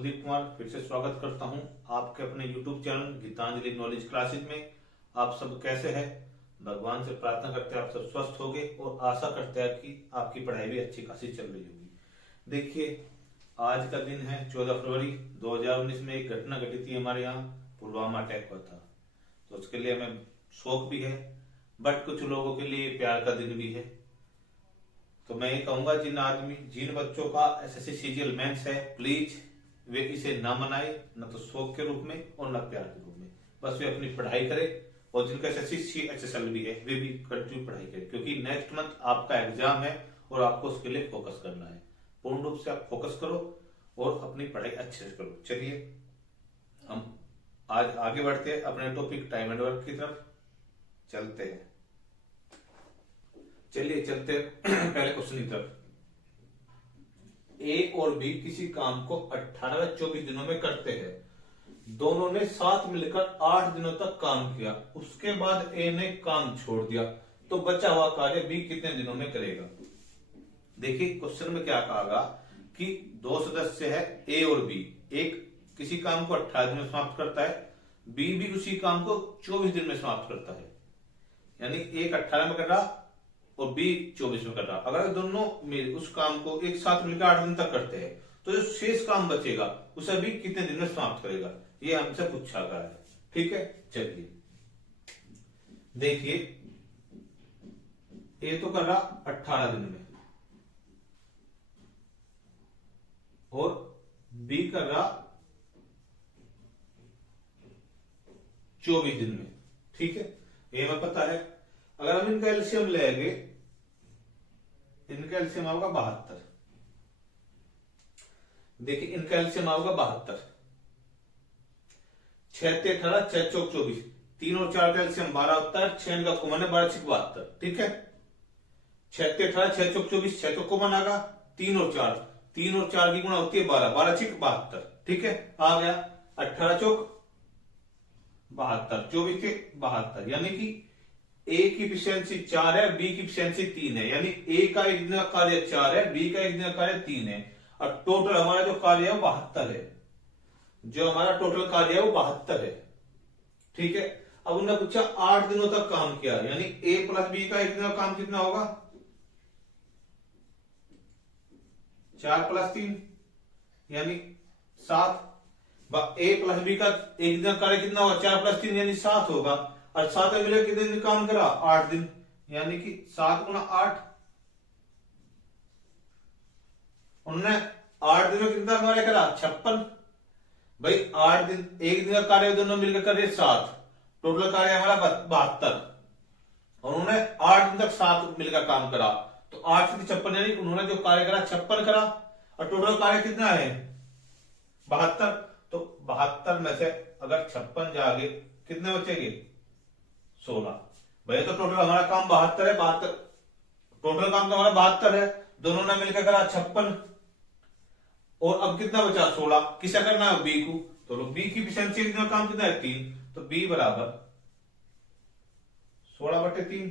कुलदीप कुमार फिर से स्वागत करता हूं आपके अपने YouTube channel Geetanjali knowledge classes में। आप सब कैसे हैं? भगवान से प्रार्थना करते हैं आप सब स्वस्थ होंगे और आशा करते हैं कि आपकी पढ़ाई भी अच्छी खासी चल रही होगी। देखिए, आज का दिन है 14 फरवरी 2019 में एक घटना घटी थी हमारे यहाँ, पुलवामा अटैक हुआ था। तो उसके लिए हमें शोक भी है, बट कुछ लोगों के लिए प्यार का दिन भी है। तो मैं ये कहूंगा जिन बच्चों का एसएससी सीजीएल मेंस है, प्लीज वे इसे ना मनाए, न तो शौक के रूप में और न प्यार के रूप में। बस वे अपनी पढ़ाई करें और जिनका एसएससी एचएसएल भी है वे भी कंटिन्यू पढ़ाई करें, क्योंकि नेक्स्ट मंथ आपका एग्जाम है और आपको उसके लिए फोकस करना है। पूर्ण रूप से आप फोकस करो और अपनी पढ़ाई अच्छे से करो। चलिए हम आज आगे बढ़ते हैं अपने टॉपिक टाइम एंड वर्क की तरफ चलते हैं। चलिए चलते पहले क्वेश्चन की तरफ। ए और बी किसी काम को 18 या 24 दिनों में करते हैं। दोनों ने साथ मिलकर 8 दिनों तक काम किया, उसके बाद ए ने काम छोड़ दिया, तो बचा हुआ कार्य बी कितने दिनों में करेगा? देखिए क्वेश्चन में क्या कहा कि दो सदस्य है ए और बी। एक किसी काम को 18 दिन में समाप्त करता है, बी भी उसी काम को 24 दिन में समाप्त करता है। यानी एक 18 में कर रहा और बी 24 में कर रहा। अगर दोनों उस काम को एक साथ मिलकर 8 दिन तक करते हैं तो जो शेष काम बचेगा उसे बी कितने दिन में समाप्त करेगा, ये हमसे पूछा गया है। ठीक है, चलिए देखिए, ए तो कर रहा 18 दिन में और बी कर रहा 24 दिन में। ठीक है, ये हमें पता है। अगर हम इनका एलसीएम लेंगे, इनका एलसीएम होगा 72। देखिए इनका एलसीएम होगा 72। 6 ते 18, 6 चौक 24, 3 और 4 का एलसीएम 12 होता है। 6 का कॉमन है, 12 6 72। ठीक है, 6 ते 18, 6 चौक 24, 6 तो कॉमन आगा, 3 और 4 की गुणा होती है 12, 12 6 72। ठीक है, आ गया 18 चौक 72, 24 के 72। यानी कि ए की इफिशियंसी 4 है, बी की इफिशियंसी 3 है। यानी ए का एक दिन का कार्य 4 है, बी का एक दिन का कार्य 3 है, और टोटल हमारा जो कार्य है वो 72 है। जो हमारा टोटल कार्य है वो 72 है। ठीक है, अब उन्होंने पूछा 8 दिनों तक काम किया, यानी ए प्लस बी का एक दिन का काम कितना होगा? 4 प्लस 3 यानी 7। ए प्लस बी का एक दिन का कार्य कितना होगा? 4 प्लस 3 यानी 7 होगा। और 7 में मिलकर कितने दिन काम करा? 8 दिन। यानी कि 7 गुना 8, उन्होंने 8 दिन में कितना कार्य करा? 56। भाई 8 दिन, एक दिन का कार्य दोनों मिलकर करे 7, टोटल कार्य हमारा 72, और उन्होंने 8 दिन तक 7 मिलकर काम करा, तो 8 से 56 यानी उन्होंने जो कार्य करा 56 करा, और टोटल कार्य कितना है? 72। तो 72 में से अगर 56 जागे कितने बचेंगे? 16। भैया तो टोटल हमारा काम 72 है, 72 टोटल काम तो हमारा 72 है, दोनों ने मिलकर करा 56, और अब कितना बचा? 16। किसे करना है? बी को। तो बी की एफिशिएंसी कितना काम कितना है? 3। तो बी बराबर 16/3,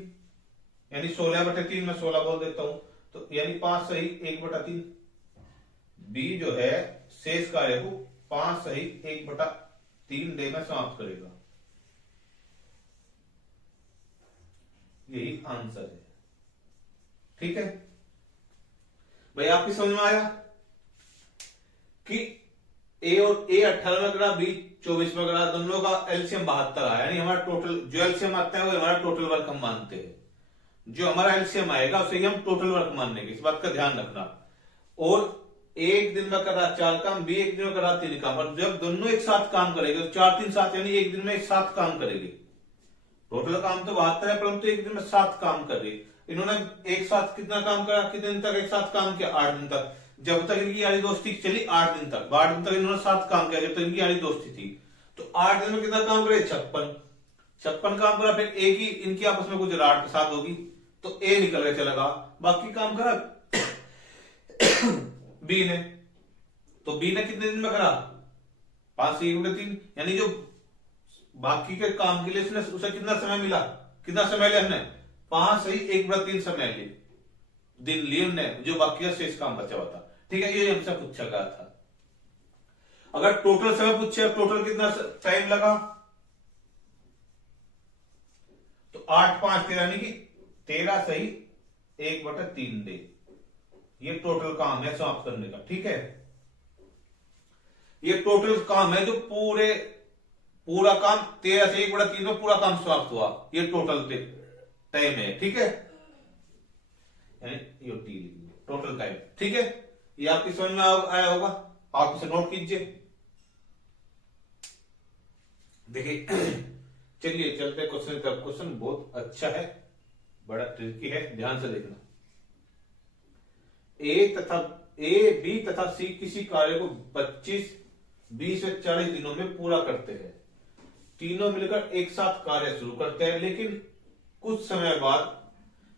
यानी 16/3 में 16 बोल देता हूं, तो यानी 5 सही 1/3। बी जो है शेष कार्य को 5 सही 1/3 डे में समाप्त करेगा। यही आंसर है। ठीक है भाई, आपकी समझ में आया कि ए और ए 18 में करा, बी 24 में करा, दोनों का एलसीएम 72 आया। यानी हमारा टोटल जो एलसीएम आता है वो हमारा टोटल वर्क हम मानते हैं। जो हमारा एलसीएम आएगा उसे हम टोटल वर्क मानने के, इस बात का ध्यान रखना। और एक दिन में करा 4 काम, बी एक दिन में करा 3 काम, और जब दोनों एक साथ काम करेंगे तो 4 3 7 यानी एक दिन में एक साथ काम करेंगे। टोटल काम तो 72 है, परंतु एक दिन में 7 काम कर रही। इन्होंने एक साथ कितना काम करा? कितने दिन तक एक साथ काम किया? 8 दिन तक। जब तक इनकी यारी दोस्ती चली 8 दिन तक, 8 दिन तक इन्होंने 7 काम किया जब तक इनकी यारी दोस्ती थी। तो 8 दिन में कितना काम करे? 56 काम करा। फिर ए की इनकी आपस में कुछ राट प्रसाद होगी तो ए निकल के चलेगा, बाकी काम करा बी ने। तो बी ने कितने दिन में करा? 5 से 1/3, यानी जो बाकी के काम के लिए उसने उसे कितना समय मिला? कितना समय लिया हमने? 5 सही 1/3 समय लिए, दिन लिए हमने, जो बाकी का शेष काम बचा हुआ था। ठीक है, ये हमसे पूछा गया था। अगर टोटल समय पूछे, टोटल कितना टाइम लगा, तो 8 5 13 यानी कि 13 सही 1/3 डे। ये टोटल काम है समाप्त करने का। ठीक है, ये टोटल काम है जो पूरा काम 13 से 1/3 में पूरा काम समाप्त हुआ, ये टोटल टाइम है। ठीक है, यानी ये टोटल टाइम। ठीक है, ये आपकी समझ में आया होगा, आप इसे नोट कीजिए। देखिए चलिए चलते क्वेश्चन तक। क्वेश्चन बहुत अच्छा है, बड़ा ट्रिकी है, ध्यान से देखना। ए बी तथा सी किसी कार्य को 25 20 या 40 दिनों में पूरा करते हैं। तीनों मिलकर एक साथ कार्य शुरू करते हैं, लेकिन कुछ समय बाद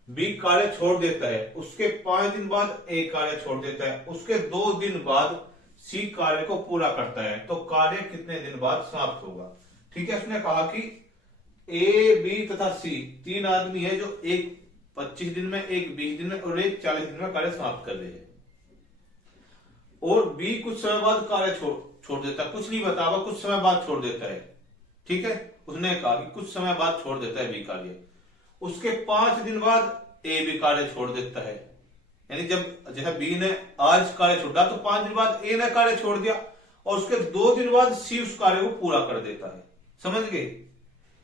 बी कार्य छोड़ देता है, उसके 5 दिन बाद ए कार्य छोड़ देता है, उसके 2 दिन बाद सी कार्य को पूरा करता है, तो कार्य कितने दिन बाद समाप्त होगा। ठीक है, उसने कहा कि ए बी तथा सी 3 आदमी है जो एक 25 दिन में, एक 20 दिन में और एक 40 दिन में कार्य समाप्त कर रहे हैं, और बी कुछ समय बाद कार्य छोड़ देता है, कुछ नहीं बतावा, कुछ समय बाद छोड़ देता है। ठीक है, उसने कहा कि कुछ समय बाद छोड़ देता है बी कार्य, उसके 5 दिन बाद ए भी कार्य छोड़ देता है। यानी जब जैसे बी ने आज कार्य छोड़ा तो 5 दिन बाद ए ने कार्य छोड़ दिया, और उसके 2 दिन बाद सी उस कार्य को पूरा कर देता है। समझ गए,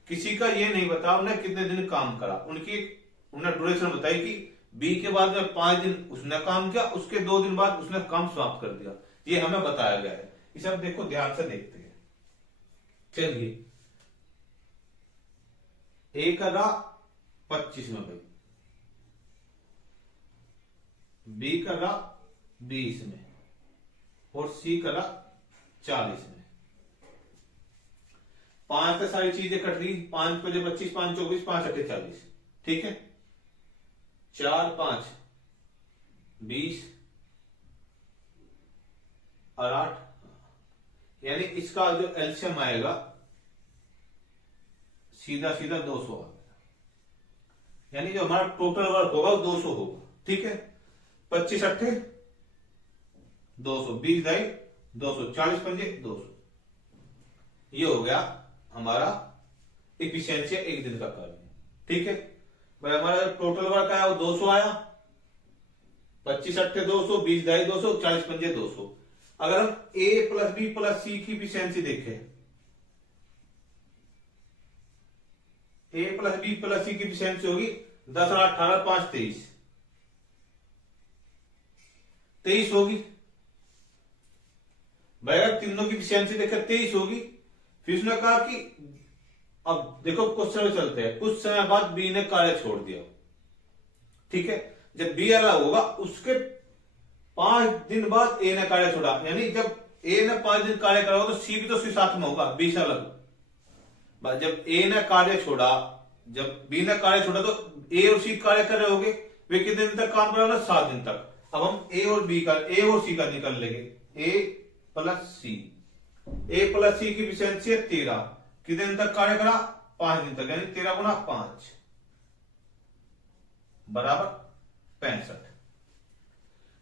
किसी का ये नहीं बता उन्हें कितने दिन काम करा, उन्हें ड्यूरेशन बताई कि बी के बाद में 5 दिन उसने काम किया, उसके 2 दिन बाद उसने काम समाप्त कर दिया, ये हमें बताया गया है। इसे अब देखो ध्यान से देखते हैं। चलिए, ए करा 25 में भाई, बी करा 20 में, और सी करा 40 में। 5 से सारी चीजें कट रही, 5 5 25, 5 24, 5 8 40। ठीक है, 4 5 20 और 8, यानी इसका जो एलसीएम आएगा सीधा 200 आ गया, यानी जो हमारा टोटल वर्क होगा वो 200 होगा। ठीक है, 25 8 200, 20 दाई 200, 40 पंजे 200, ये हो गया हमारा इफिशियंसी एक दिन का कार्य। ठीक है भाई, हमारा टोटल वर्क आया वो 200 आया, 25 8 200, 20 दाई 200, 40 पंजे 200। अगर हम ए प्लस बी प्लस सी की इफिशियंसी देखें, ए प्लस बी प्लस सी की इफिशियंसी होगी 10 और 18 5 23 होगी भाई। अगर तीनों की इफिशियंसी देखें 23 होगी। फिर उसने कहा कि अब देखो क्वेश्चन में चलते हैं, कुछ समय बाद बी ने कार्य छोड़ दिया। ठीक है, जब बी अलग होगा उसके 5 दिन बाद ए ने कार्य छोड़ा, यानी जब ए ने 5 दिन कार्य करा होगा तो सी भी तो उसके साथ में होगा, बी से अलग। जब ए ने कार्य छोड़ा, जब बी ने कार्य छोड़ा तो ए और सी कार्य कर रहे होंगे, वे कितने दिन तक काम कर रहे होंगे, 7 दिन तक। अब हम ए और सी का निकल लेंगे, ए प्लस सी की इफिशियंसी है 13, कितने दिन तक कार्य करा, 5 दिन तक, यानी 13 गुना 5 बराबर 65।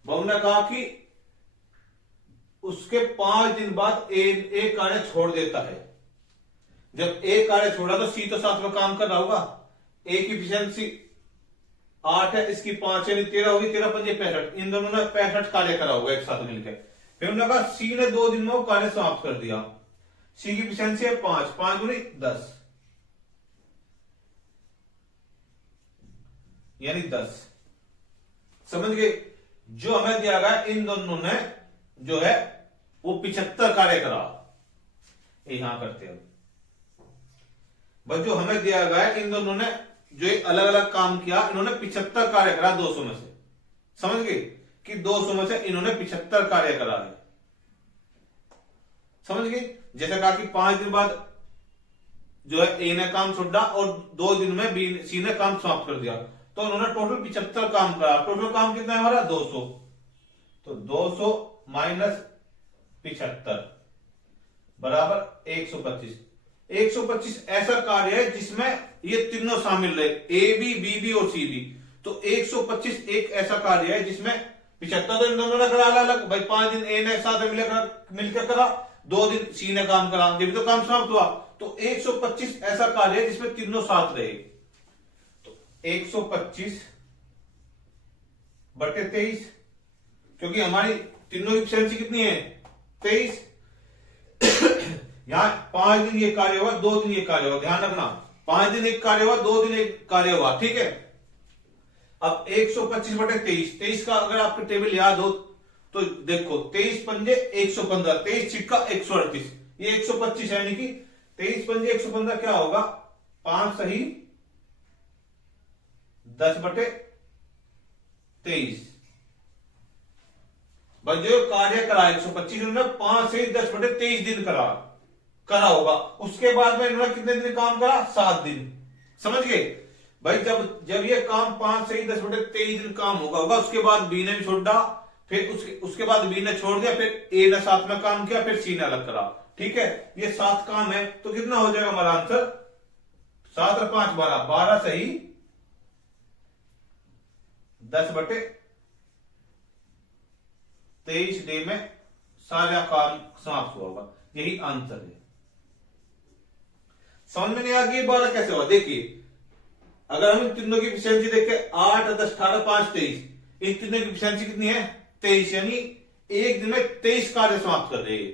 बहु ने कहा कि उसके 5 दिन बाद ए कार्य छोड़ देता है। जब ए कार्य छोड़ा तो सी तो साथ में काम कर रहा होगा। ए की इफिशियंसी 8 है, इसकी 5 यानी 13 होगी, 13 पंजे 65, इन दोनों ने 65 कार्य करा होगा एक साथ मिलकर। फिर उन्होंने कहा सी ने 2 दिन में वो कार्य समाप्त कर दिया, सी की इफिशियंसी है 5, 5 गुनी 10 यानी 10। समझ गए, जो हमें दिया गया इन दोनों ने जो है वो 75 कार्य करा, यहां करते हैं। बस जो हमें दिया गया है इन दोनों ने जो अलग अलग काम किया, इन्होंने 75 कार्य करा 200 में से। समझ गए कि 200 में से इन्होंने 75 कार्य करा है। समझ गए, जैसे कहा कि 5 दिन बाद जो है ए ने काम छोड़ा और 2 दिन में बी सी ने काम समाप्त कर दिया, तो उन्होंने टोटल 75 काम करा। टोटल काम कितना है हमारा 200, तो 200 माइनस 75 बराबर 125। 125 ऐसा कार्य है जिसमें ये तीनों शामिल रहे, ए बी बी बी और सी बी। तो 125 एक ऐसा कार्य है जिसमें 75 तो इन दोनों ने करा अलग अलग भाई, 5 दिन ए ने साथ मिलकर करा, 2 दिन सी ने काम करा, जब तो काम समाप्त हुआ। तो 125 ऐसा कार्य है जिसमें तीनों साथ रहे। तो 125 बटे 23, क्योंकि हमारी तीनों की एफिशिएंसी कितनी है 23। यहां 5 दिन ये कार्य हुआ, 2 दिन ये कार्य हुआ, ध्यान रखना 5 दिन एक कार्य हुआ, 2 दिन एक कार्य हुआ, ठीक है। अब 125 बटे 23, 23 का अगर आपको टेबल याद हो तो देखो 23 पंजे 115, 23 छिक्का 138, ये 125 है, यानी कि 23 पंजे 115 क्या होगा 5 सही 10 बटे 23। भाई जो कार्य करा 125 में 5 से 10 बटे 23 दिन करा होगा। उसके बाद में इन्होंने कितने दिन काम करा 7 दिन, समझ गए भाई। जब ये काम 5 से 10 बटे 23 दिन काम होगा, उसके बाद बी ने भी छोड़ा, फिर उसके बाद बी ने छोड़ दिया, फिर ए ने साथ में काम किया, फिर सी ने अलग करा, ठीक है। ये 7 काम है, तो कितना हो जाएगा हमारा आंसर 7 और 5 12, 12 सही 10 बटे 23 डे में सारा काम समाप्त हुआ होगा, यही आंसर है। समझ में नहीं आ गई 12 कैसे हुआ। देखिए अगर हम इन तीनों की एफिशिएंसी देखें 8 10 18 5 23, इन तीनों की एफिशिएंसी कितनी है 23, यानी एक दिन में 23 कार्य समाप्त कर रहे हैं।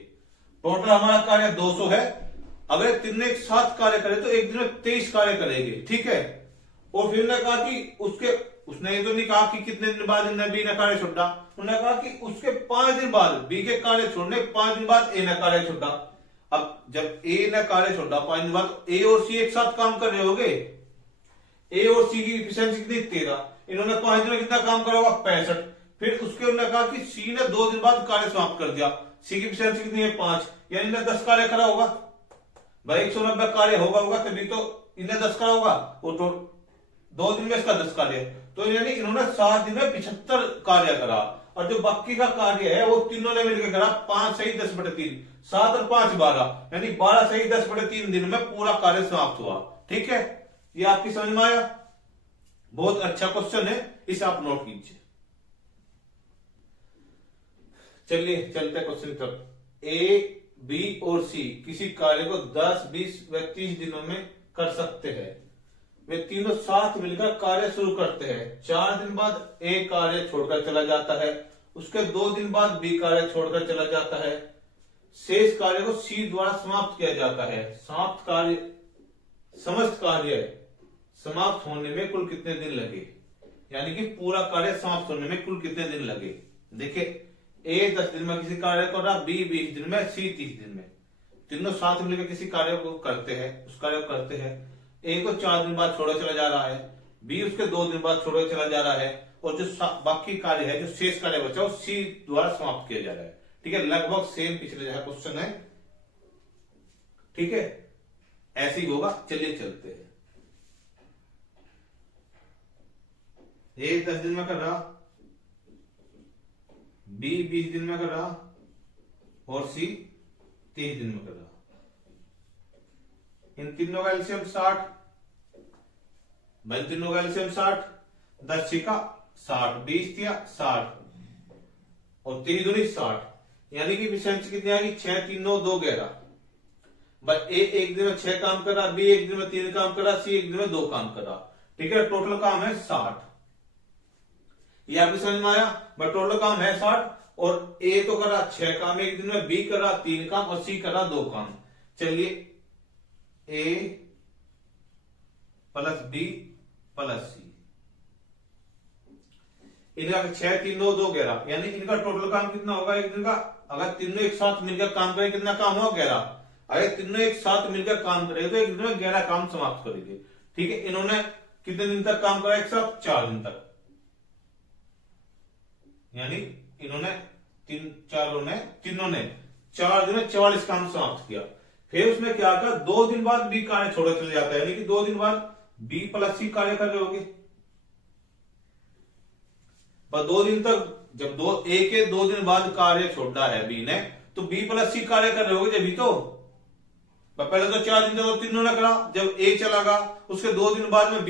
टोटल हमारा कार्य 200 है, अगर तीनों एक साथ कार्य करें तो एक दिन में 23 कार्य करेंगे, ठीक है। और फिर ने कहा कि उसने ये तो नहीं कहा कि कितने दिन बाद बी ने कार्य छोड़ा, उन्होंने कहा कि उसके 5 दिन बाद बी के कार्य छोड़ने 5 दिन बाद ए ने कार्य छोड़ा। अब जब ए ने कार्य छोड़ा 5 दिन बाद, ए और सी एक साथ काम कर रहे होंगे, ए और सी की एफिशिएंसी कितनी 13, इन्होंने 5 दिन में कितना काम करा होगा 65। फिर उसके उन्होंने कहा कि सी ने 2 दिन बाद कार्य समाप्त कर दिया, सी की एफिशिएंसी कितनी है 5, यानी इन्हें 10 कार्य करा होगा। भाई 190 कार्य होगा तभी तो इन्हें 10 करा होगा, वो तो 2 दिन में इसका 10 कार्य है, तो यानी इन्होंने 7 दिन में 75 कार्य करा। और जो बाकी का कार्य है वो तीनों ने मिलकर करा 5 सही 10 बटे 3, 7 और 5 12, यानी 12 सही 10 बटे 3 दिन में पूरा कार्य समाप्त हुआ, ठीक है। ये आपकी समझ में आया, बहुत अच्छा क्वेश्चन है, इसे आप नोट कीजिए। चलिए चलते क्वेश्चन तक। ए बी और सी किसी कार्य को 10 20 व 30 दिनों में कर सकते हैं। वे तीनों साथ मिलकर कार्य शुरू करते हैं। 4 दिन बाद ए कार्य छोड़कर चला जाता है, उसके 2 दिन बाद बी कार्य छोड़कर चला जाता है, शेष कार्य को सी द्वारा समाप्त किया जाता है। समस्त कार्य समाप्त होने में कुल कितने दिन लगे, यानी कि पूरा कार्य समाप्त होने में कुल कितने दिन लगे। देखिए ए 10 दिन में किसी कार्य को रहा, बी 20 दिन में, सी 30 दिन में, तीनों साथ मिलकर किसी कार्य को करते हैं, उस कार्य को करते हैं। ए को 4 दिन बाद छोड़ा चला जा रहा है, बी उसके 2 दिन बाद छोड़ा चला जा रहा है, और जो बाकी कार्य है, जो शेष कार्य बचा, वो सी द्वारा समाप्त किया जा रहा है, ठीक है। लगभग सेम पिछले जैसा क्वेश्चन है, ठीक है, ऐसे ही होगा। चलिए चलते हैं। ए 10 दिन में कर रहा, बी 20 दिन में कर रहा, और सी 30 दिन में कर रहा। इन तीनों का एलसीएम 60, भाई तीनों का एलसीएम 60, 10 छिका 60, 20 दिया 60, और 3 दूनी 60, यानी कि एफिशिएंसी कितनी आएगी 6 3 9 2 11। भाई ए एक दिन में 6 काम कर रहा, बी एक दिन में 3 काम कर रहा, सी एक दिन में 2 काम कर रहा, ठीक है। टोटल काम है 60, ये आपकी समझ में आया। बट टोटल काम है 60, और ए तो करा 6 काम एक दिन में, बी करा 3 काम, और सी करा 2 काम। चलिए ए प्लस बी प्लस सी, इनका 6 3 9 2 11, यानी इनका टोटल काम कितना होगा एक दिन का। अगर तीनों एक साथ मिलकर काम करें कितना काम होगा 11। अगर तीनों एक साथ मिलकर काम करें तो एक दिन में 11 काम समाप्त करेंगे, ठीक है। इन्होंने कितने दिन तक काम करा एक साथ 4 दिन तक, यानी इन्होंने तीनों ने 4 दिन में 44 काम समाप्त किया। फिर उसमें क्या कहा 2 दिन बाद बी कार्य छोड़ा चले जाता है, यानी कि 2 दिन बाद बी प्लस सी कार्य कर रहे होंगे। 2 दिन तक जब ए के 2 दिन बाद कार्य छोड़ा है बी ने, तो बी प्लस सी कार्य कर रहे होंगे जब तो पहले तो 4 दिन तक तो तीनों ने करा, जब ए चला गया उसके 2 दिन बाद में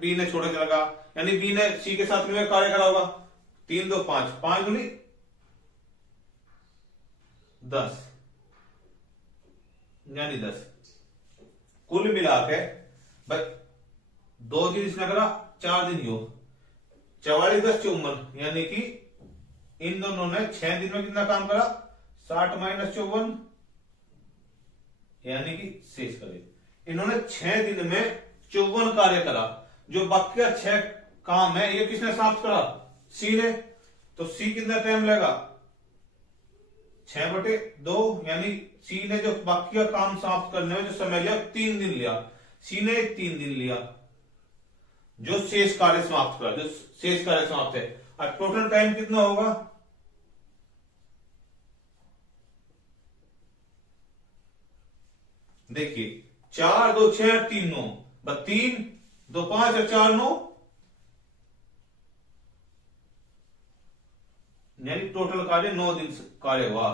बी ने छोड़ा चला गया, यानी बी ने सी के साथ में कार्य करा होगा। 3 2 5, 5 दूनी 10, यानी 10। कुल मिला के भाई 2 दिन इसने करा, 4 दिन योग, 44 10 54, यानी कि इन दोनों ने 6 दिन में कितना काम करा, 60 - 54, यानी कि शेष करे। इन्होंने 6 दिन में 54 कार्य करा। जो बाकी 6 काम है ये किसने समाप्त करा, सी ने। तो सी कितना टाइम लेगा, 6/2, यानी सी ने जो बाकी का काम समाप्त करने में जो समय लिया 3 दिन लिया, सी ने 3 दिन लिया जो शेष कार्य समाप्त करा, जो शेष कार्य समाप्त है। और टोटल टाइम कितना होगा, देखिए 4 2 6 3 9, 3 2 5 और 4 9, यानी टोटल कार्य 9 दिन कार्य हुआ।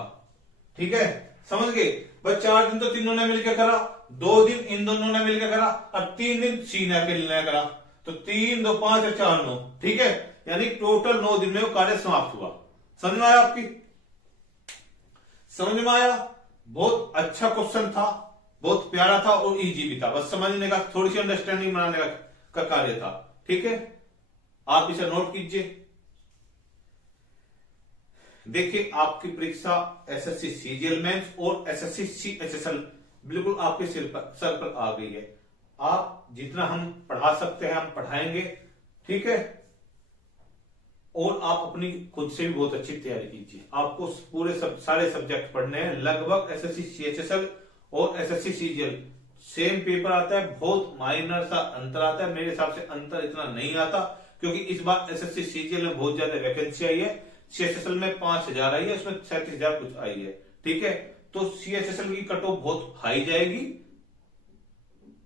ठीक है, समझ गए। बस 4 दिन तो तीनों ने मिलकर करा, 2 दिन इन दोनों ने मिलकर करा, और 3 दिन सी ने अकेले ने करा। तो 3 2 5 और 4 9, ठीक है, यानी टोटल 9 दिन में वो कार्य समाप्त हुआ। समझ में आया आपकी, समझ में आया। बहुत अच्छा क्वेश्चन था, बहुत प्यारा था और इजी भी था। बस समझने का, थोड़ी सी अंडरस्टैंडिंग बनाने का कार्य था। ठीक है, आप इसे नोट कीजिए। देखिए आपकी परीक्षा एसएससी सीजीएल मेंस और एसएससी सीएचएसएल बिल्कुल आपके सर पर आ गई है। आप जितना हम पढ़ा सकते हैं हम पढ़ाएंगे। ठीक है, और आप अपनी खुद से भी बहुत अच्छी तैयारी कीजिए। आपको पूरे सारे सब्जेक्ट पढ़ने हैं। लगभग एसएससी सीएचएसएल और एसएससी सीजीएल सेम पेपर आता है, बहुत माइनर सा अंतर आता है। मेरे हिसाब से अंतर इतना नहीं आता, क्योंकि इस बार एसएससी सीजीएल में बहुत ज्यादा वैकेंसी आई है। सीएचएसएल में 5000 आई है, उसमें 37,000 कुछ आई है। ठीक है, तो सीएचएसएल की कट ऑफ बहुत हाई जाएगी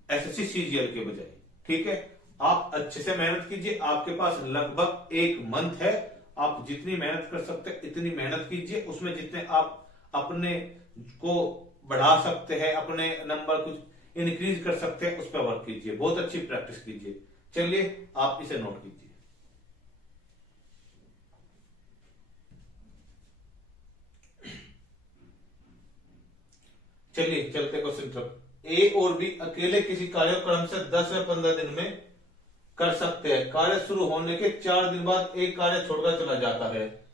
एसएससी सीजीएल के बजाय। ठीक है, आप अच्छे से मेहनत कीजिए। आपके पास लगभग 1 मंथ है, आप जितनी मेहनत कर सकते हैं इतनी मेहनत कीजिए। उसमें जितने आप अपने को बढ़ा सकते हैं, अपने नंबर कुछ इंक्रीज कर सकते हैं, उस पर वर्क कीजिए। बहुत अच्छी प्रैक्टिस कीजिए। चलिए आप इसे नोट कीजिए। चलिए चलते क्वेश्चन तरफ। ए और बी अकेले किसी कार्यक्रम से 10 या 15 दिन में कर सकते हैं। कार्य शुरू होने के 4 दिन बाद एक कार्य छोड़कर चला जाता है।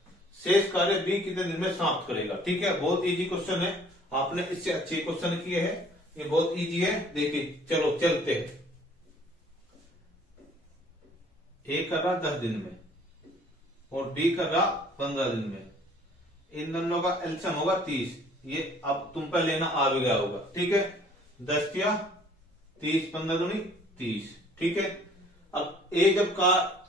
शेष कार्य बी कितने दिन में समाप्त करेगा। ठीक है, बहुत इजी क्वेश्चन है, आपने इससे अच्छे क्वेश्चन किए हैं, ये बहुत इजी है। देखिए चलो चलते हैं। ए कर रहा 10 दिन में और बी कर रहा 15 दिन में। इन दोनों का एलसीएम होगा 30। ये अब तुम पर लेना आ भी गया होगा। ठीक है, 10 या 30, 15 दूनी 30। ठीक है, अब ए जब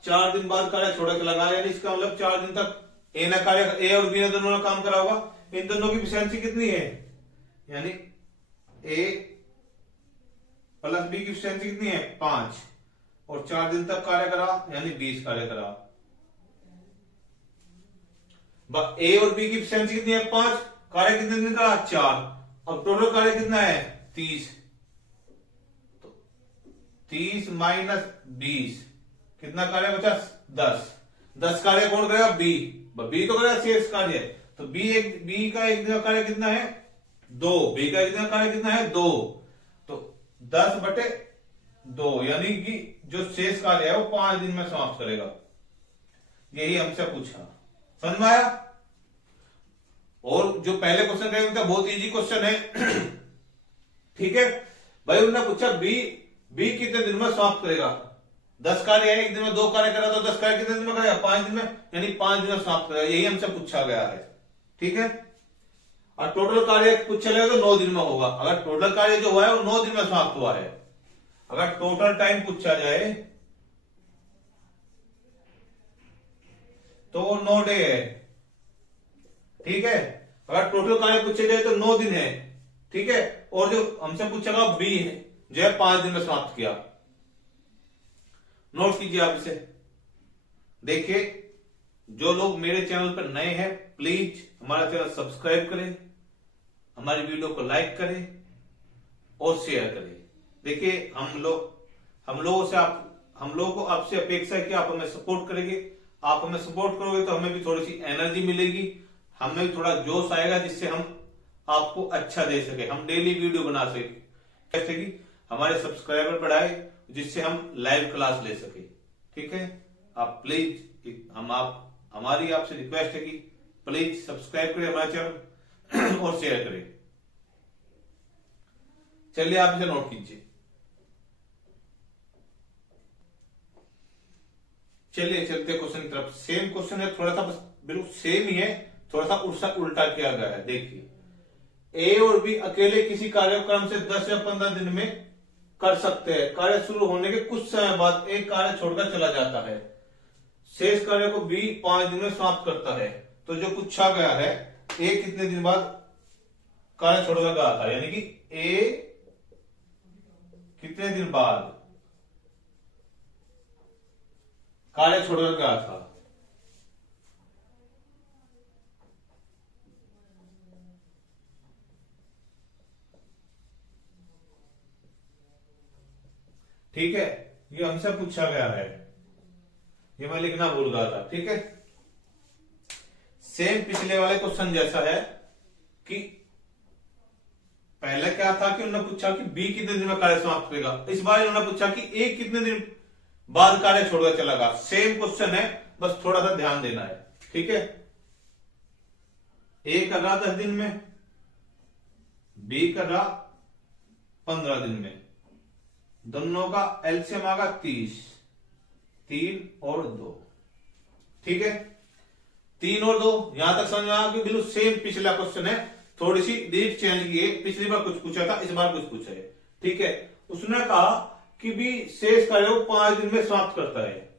4 दिन बाद कार्य छोड़ा चला गया, यानी इसका मतलब 4 दिन तक ए ने कार्य, ए और बी ने दोनों ने काम करा होगा। इन दोनों की एफिशिएंसी कितनी है, यानी ए प्लस बी की एफिशिएंसी कितनी है 5, और 4 दिन तक कार्य करा यानी 20 कार्य करा। ए और बी की एफिशिएंसी कितनी है 5, कार्य कितने दिन का 4, अब टोटल कार्य कितना है 30। तो 30 माइनस 20 कितना कार्य बचा 10। 10 कार्य कौन करेगा बी, बी तो करेगा शेष कार्य। तो बी का एक दिन का कार्य कितना है 2, बी का एक दिन का कार्य कितना है 2। तो 10/2 यानी कि जो शेष कार्य है वो 5 दिन में समाप्त करेगा। यही हमसे पूछा, समझ में आया। और जो पहले क्वेश्चन था बहुत इजी क्वेश्चन है। ठीक है भाई, उन्होंने पूछा बी कितने दिन में समाप्त करेगा। 10 कार्य है, एक दिन में 2 कार्य करा तो 10 कार्य कितने दिन में करेगा 5 दिन में, यानी 5 दिन में समाप्त करेगा। यही हमसे पूछा गया है। ठीक है, और टोटल कार्य पूछा गया तो 9 दिन में होगा। अगर टोटल कार्य जो हुआ है वो 9 दिन में समाप्त हुआ है। अगर टोटल टाइम पूछा जाए तो 9 डे है। ठीक है, अगर टोटल कार्य पूछे जाए तो 9 दिन है। ठीक है, और जो हमसे पूछेगा बी है जो है 5 दिन में समाप्त किया। नोट कीजिए आप इसे। देखिए जो लोग मेरे चैनल पर नए हैं प्लीज हमारा चैनल सब्सक्राइब करें, हमारी वीडियो को लाइक करें और शेयर करें। देखिए हम लोगों को आपसे अपेक्षा है कि आप हमें सपोर्ट करेंगे। आप हमें सपोर्ट करोगे तो हमें भी थोड़ी सी एनर्जी मिलेगी, हमें भी थोड़ा जोश आएगा, जिससे हम आपको अच्छा दे सके, हम डेली वीडियो बना सके, कैसे कि हमारे सब्सक्राइबर बढ़ाए, जिससे हम लाइव क्लास ले सके। ठीक है, आप प्लीज हमारी आपसे रिक्वेस्ट है कि प्लीज सब्सक्राइब करें हमारा चैनल और शेयर करें। चलिए आप इसे नोट कीजिए। चलिए चलते क्वेश्चन की तरफ। सेम क्वेश्चन है, थोड़ा सा बस बिल्कुल सेम ही है, थोड़ा सा उल्टा किया गया है। देखिए, ए और बी अकेले किसी कार्यक्रम से 10 या 15 दिन में कर सकते हैं। कार्य शुरू होने के कुछ समय बाद एक कार्य छोड़कर चला जाता है। शेष कार्य को बी 5 दिन में समाप्त करता है। तो जो पूछा गया है, ए कितने दिन बाद कार्य छोड़कर गया था, यानी कि ए कितने दिन बाद कार्य छोड़कर गया था। ठीक है, ये हमसे पूछा गया है, ये मैं लिखना भूल गया था। ठीक है, सेम पिछले वाले क्वेश्चन जैसा है कि पहले क्या था कि उन्होंने पूछा कि बी कितने दिन में कार्य समाप्त करेगा, इस बार उन्होंने पूछा कि ए कितने दिन बाद कार्य छोड़कर चलेगा। सेम क्वेश्चन है, बस थोड़ा सा ध्यान देना है। ठीक है, ए कर रहा 10 दिन में, बी कर रहा 15 दिन में, दोनों का एलसीएम आगा 30, 3 और 2। ठीक है, 3 और 2 यहां तक समझ में आया कि बिल्कुल सेम पिछला क्वेश्चन है, थोड़ी सी डेट चेंज की है। पिछली बार कुछ पूछा था, इस बार कुछ पूछा है। ठीक है, उसने कहा कि बी शेष कार्य को 5 दिन में समाप्त करता है।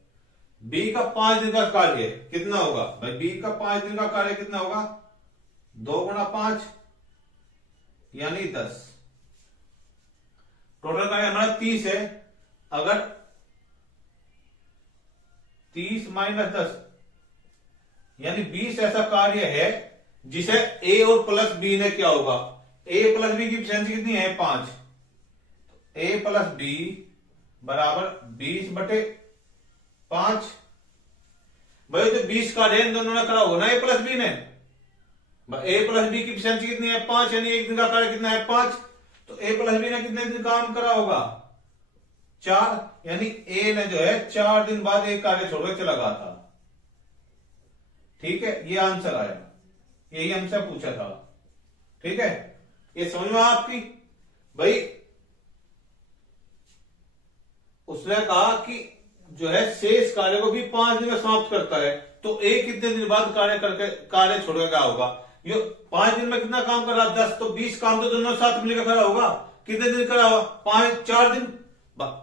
बी का 5 दिन का कार्य कितना होगा भाई? बी का 5 दिन का कार्य कितना होगा? 2 गुणा 5 यानी 10। टोटल कार्य हमारा 30 है। अगर 30 माइनस 10 यानी 20 ऐसा कार्य है जिसे ए और प्लस बी ने क्या होगा? ए प्लस बी की एफिशिएंसी कितनी है? 5। ए प्लस बी बराबर 20/5। भाई तो 20 कार्य इन दोनों ने करा होगा ना, ए प्लस बी ने। ए प्लस बी की एफिशिएंसी कितनी है? 5, यानी एक दिन का कार्य कितना है? 5। तो ए प्लस बी ने कितने दिन काम करा होगा? 4, यानी ए ने जो है 4 दिन बाद एक कार्य छोड़कर चला गया था। ठीक है, ये आंसर आया, यही हमसे पूछा था। ठीक है, ये समझ में आपकी? भाई उसने कहा कि जो है शेष कार्य को भी 5 दिन में समाप्त करता है, तो ए कितने दिन बाद कार्य छोड़कर गया होगा? ये 5 दिन में कितना काम कर रहा? 10, तो 20 काम तो दोनों साथ मिलकर करा होगा। कितने दिन करा होगा? 5, 4 दिन।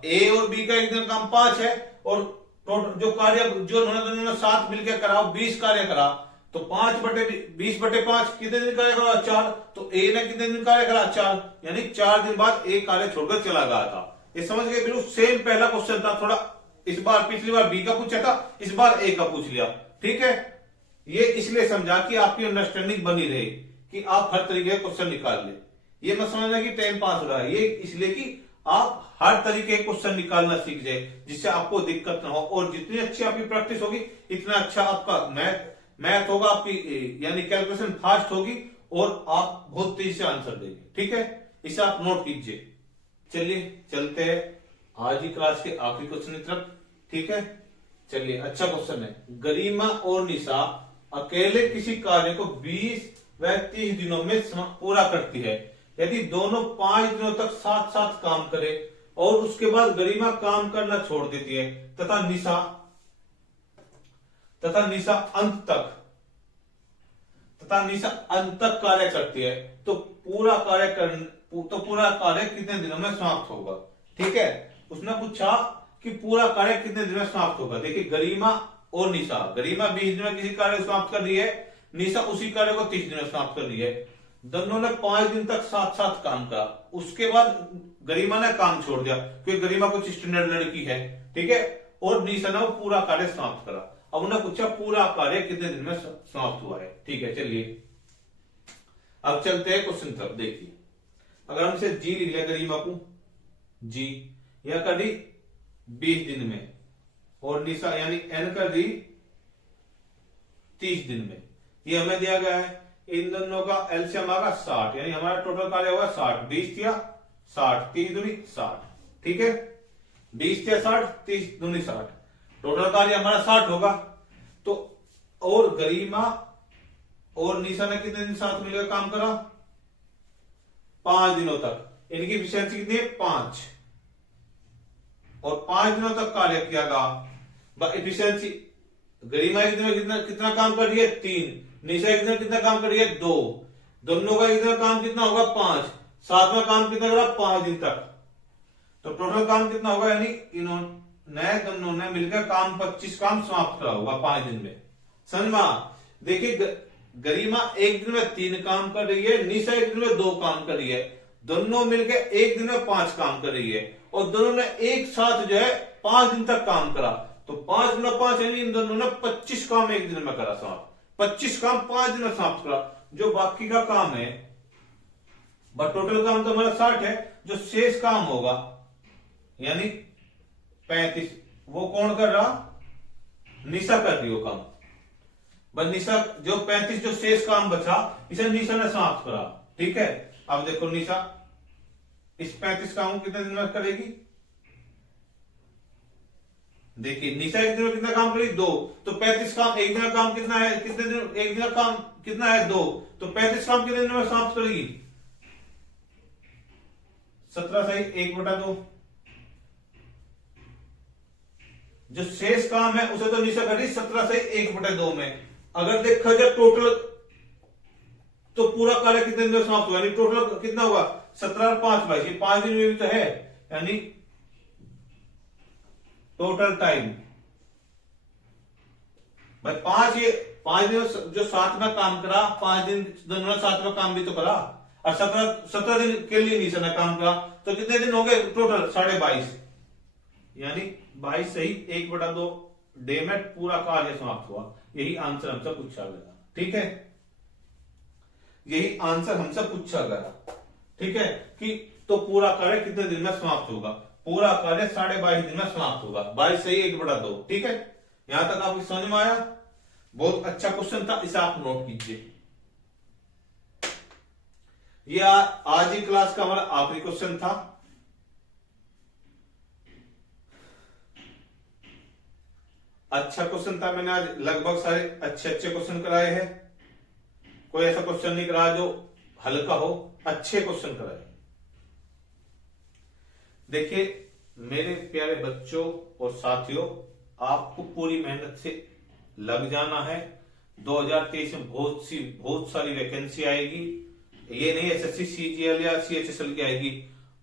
ए और बी का एक दिन काम 5 है, और टोटल जो कार्य जो दोनों साथ मिलकर करा 20 कार्य करा, तो 5/20/5 कितने दिन कार्य करा? 4। तो ए ने कितने दिन कार्य करा? 4, यानी 4 दिन बाद ए कार्य छोड़कर चला गया था। ये समझ गए? बिल्कुल सेम पहला क्वेश्चन था, थोड़ा इस बार पिछली बार बी का पूछा था, इस बार ए का पूछ लिया। ठीक है, ये इसलिए समझा कि आपकी अंडरस्टैंडिंग बनी रहे, कि आप हर तरीके का क्वेश्चन निकाल ले। ये मत समझना कि टाइम पास हो रहा है, ये इसलिए कि आप हर तरीके के क्वेश्चन निकालना सीख जाए, जिससे आपको दिक्कत ना हो। और जितनी अच्छी आपकी प्रैक्टिस होगी, इतना अच्छा आपका मैथ होगा, आपकी यानी कैलकुलेशन फास्ट होगी, और आप बहुत तेजी से आंसर देंगे। ठीक है, इसे आप नोट कीजिए। चलिए चलते हैं आज की क्लास के आखिरी क्वेश्चन की तरफ। ठीक है, चलिए, अच्छा क्वेश्चन है। गरिमा और निशा अकेले किसी कार्य को 20 व 30 दिनों में पूरा करती है। यदि दोनों 5 दिनों तक साथ साथ काम करें और उसके बाद गरिमा काम करना छोड़ देती है तथा निशा अंत तक कार्य करती है, तो पूरा कार्य कितने दिनों में समाप्त होगा? ठीक है, उसने पूछा कि पूरा कार्य कितने दिनों में समाप्त होगा। देखिए, गरिमा और निशा, गरिमा 20 दिन में किसी कार्य को समाप्त कर रही है, निशा उसी कार्य को 30 दिन में समाप्त कर रही है। दोनों ने 5 दिन तक साथ साथ काम करा, उसके बाद गरिमा ने काम छोड़ दिया, क्योंकि गरिमा कुछ स्टैंडर्ड लड़की है। ठीक है, और निशा ने वो पूरा कार्य समाप्त करा। अब उन्हें पूछा पूरा कार्य कितने दिन में समाप्त हुआ है। ठीक है, चलिए अब चलते हैं क्वेश्चन तरफ। देखिए, अगर हमसे जी लिख लिया गरिमा को, जी यह कर दी 20 दिन में, और निशा यानी एन कर दी 30 दिन में। ये हमें दिया गया है। इन दोनों का एलसीएम आएगा 60, यानी हमारा टोटल कार्य होगा 60। 20 या 60, 30 दूनी 60, ठीक है। 20 या 60, 30 दूनी 60, टोटल कार्य हमारा 60 होगा। तो और गरिमा और निशा ने कितने दिन साथ मिलकर काम करा? 5 दिनों तक। इनकी एफिशिएंसी कितनी है? 5, और 5 दिनों तक कार्य किया गया। एफिशिएंसी गरिमा एक दिन में कितना कितना काम कर रही है? 3। निशा एक दिन में कितना काम कर रही है? 2। दोनों का एक दिन में काम कितना होगा? 5। साथ में काम कितना करा? 5 दिन तक। तो टोटल काम कितना होगा? यानी इन्होंने दोनों ने मिलकर काम 25 काम समाप्त करा होगा 5 दिन में। समझ में? देखिए गरिमा एक दिन में 3 काम कर रही है, निशा एक दिन में 2 काम कर रही है, दोनों मिलकर एक दिन में 5 काम कर रही है, और दोनों ने एक साथ जो है 5 दिन तक काम करा। तो 5 गुना 5 यानी इन दोनों ने 25 काम एक दिन में करा समाप्त। 25 काम 5 दिन में समाप्त करा। जो बाकी का काम है, बट टोटल काम तो हमारा 60 है, जो शेष काम होगा यानी 35, वो कौन कर रहा? निशा कर रही हो काम। बस निशा जो 35 जो शेष काम बचा, इसे निशा ने समाप्त करा, ठीक है। अब देखो निशा इस 35 काम को कितने दिन में करेगी? देखिए निशा एक दिन में कितना काम करेगी? 2। तो 35 काम एक दिन का काम कितना है? कितने दिन? एक दिन का काम कितना है? 2। तो 35 काम कितने दिन में समाप्त करेगी? 17 सही 1/2। जो शेष काम है उसे तो निशा करी 17 से 1/2 में। अगर देखा जाए टोटल तो पूरा कार्य कितने दिन में समाप्त हुआ? यानी टोटल कितना हुआ? 17 और 5 22, ये 5 दिन में भी तो है, यानी टोटल टाइम भाई 5। ये 5 दिन जो साथ में काम करा, 5 दिन दोनों ने साथ में काम भी तो करा, और 17 दिन के लिए निशा ने काम करा, तो कितने दिन हो गए टोटल? 22.5, यानी 22 सही 1/2 डे में पूरा कार्य समाप्त हुआ। यही आंसर हमसे पूछा गया, ठीक है। यही आंसर हमसे पूछा गया, ठीक है, कि तो पूरा कार्य कितने दिन में समाप्त होगा? पूरा कार्य 22.5 दिन में समाप्त होगा। 22 सही 1/2, ठीक है। यहां तक आपको समझ में आया? बहुत अच्छा क्वेश्चन था, इसे आप नोट कीजिए। ये आज ही क्लास का हमारा आखिरी क्वेश्चन था। अच्छा क्वेश्चन था, मैंने आज लगभग सारे अच्छे अच्छे क्वेश्चन कराए हैं। कोई ऐसा क्वेश्चन नहीं कराया जो हल्का हो, अच्छे क्वेश्चन कराए। देखिए मेरे प्यारे बच्चों और साथियों, आपको पूरी मेहनत से लग जाना है। 2023 में बहुत सारी वैकेंसी आएगी। ये नहीं एसएससी सीजीएल या सीएचएसएल की आएगी,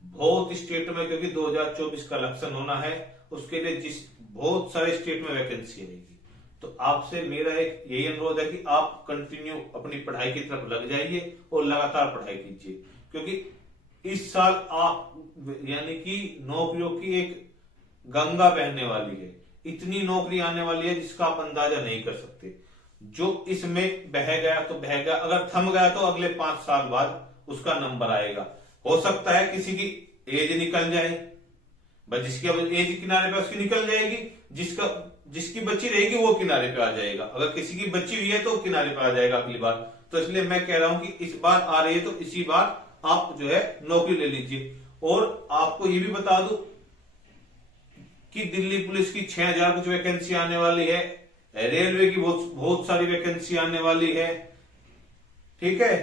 बहुत स्टेट में, क्योंकि 2024 का इलेक्शन होना है, उसके लिए बहुत सारे स्टेट में वैकेंसी आएगी। तो आपसे मेरा एक यही अनुरोध है कि आप कंटिन्यू अपनी पढ़ाई की तरफ लग जाइए और लगातार पढ़ाई कीजिए, क्योंकि इस साल आप यानी कि नौकरियों की एक गंगा बहने वाली है। इतनी नौकरी आने वाली है जिसका आप अंदाजा नहीं कर सकते। जो इसमें बह गया तो बह गया, अगर थम गया तो अगले 5 साल बाद उसका नंबर आएगा। हो सकता है किसी की एज निकल जाए, जिसकी अब एज किनारे पे उसकी निकल जाएगी, जिसकी बच्ची रहेगी वो किनारे पे आ जाएगा। अगर किसी की बच्ची हुई है तो किनारे पे आ जाएगा अगली बार। तो इसलिए मैं कह रहा हूं कि इस बार आ रही है तो इसी बार आप जो है नौकरी ले लीजिए। और आपको ये भी बता दूं कि दिल्ली पुलिस की 6000 कुछ वैकेंसी आने वाली है, रेलवे की बहुत सारी वैकेंसी आने वाली है, ठीक है।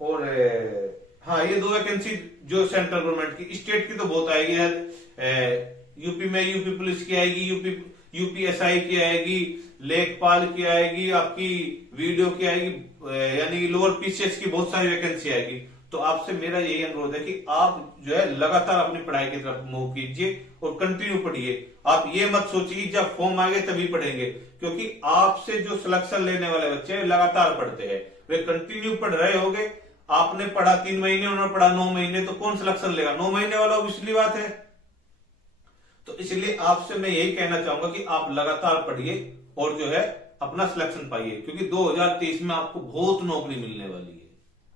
और हाँ, ये 2 वैकेंसी जो सेंट्रल गवर्नमेंट की, स्टेट की तो बहुत आएगी यार। यूपी में यूपी पुलिस की आएगी, यूपीएसआई की आएगी, लेखपाल की आएगी, आपकी वीडियो की आएगी, यानी लोअर पीसीएस की बहुत सारी वैकेंसी आएगी। तो आपसे मेरा यही अनुरोध है कि आप जो है लगातार अपनी पढ़ाई की तरफ मूव कीजिए और कंटिन्यू पढ़िए। आप ये मत सोचिए जब फॉर्म आएंगे तभी पढ़ेंगे, क्योंकि आपसे जो सिलेक्शन लेने वाले बच्चे लगातार पढ़ते हैं, वे कंटिन्यू पढ़ रहे होंगे। आपने पढ़ा 3 महीने, उन्होंने पढ़ा 9 महीने, तो कौन सिलेक्शन लेगा? 9 महीने वाला, पिछली बात है। तो इसलिए आपसे मैं यही कहना चाहूंगा कि आप लगातार पढ़िए और जो है अपना सिलेक्शन पाइए, क्योंकि 2023 में आपको बहुत नौकरी मिलने वाली है।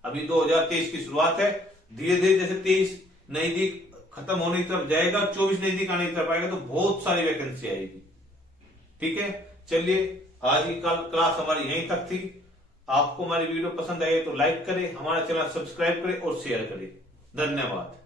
अभी 2023 की शुरुआत है, धीरे धीरे जैसे 23 नजदीक खत्म होने की तरफ जाएगा, 24 नजदीक आने की तरफ आएगा, तो बहुत सारी वैकेंसी आएगी, ठीक है। चलिए आज की क्लास हमारी यहीं तक थी। आपको हमारी वीडियो पसंद आई है तो लाइक करें, हमारा चैनल सब्सक्राइब करें और शेयर करें। धन्यवाद।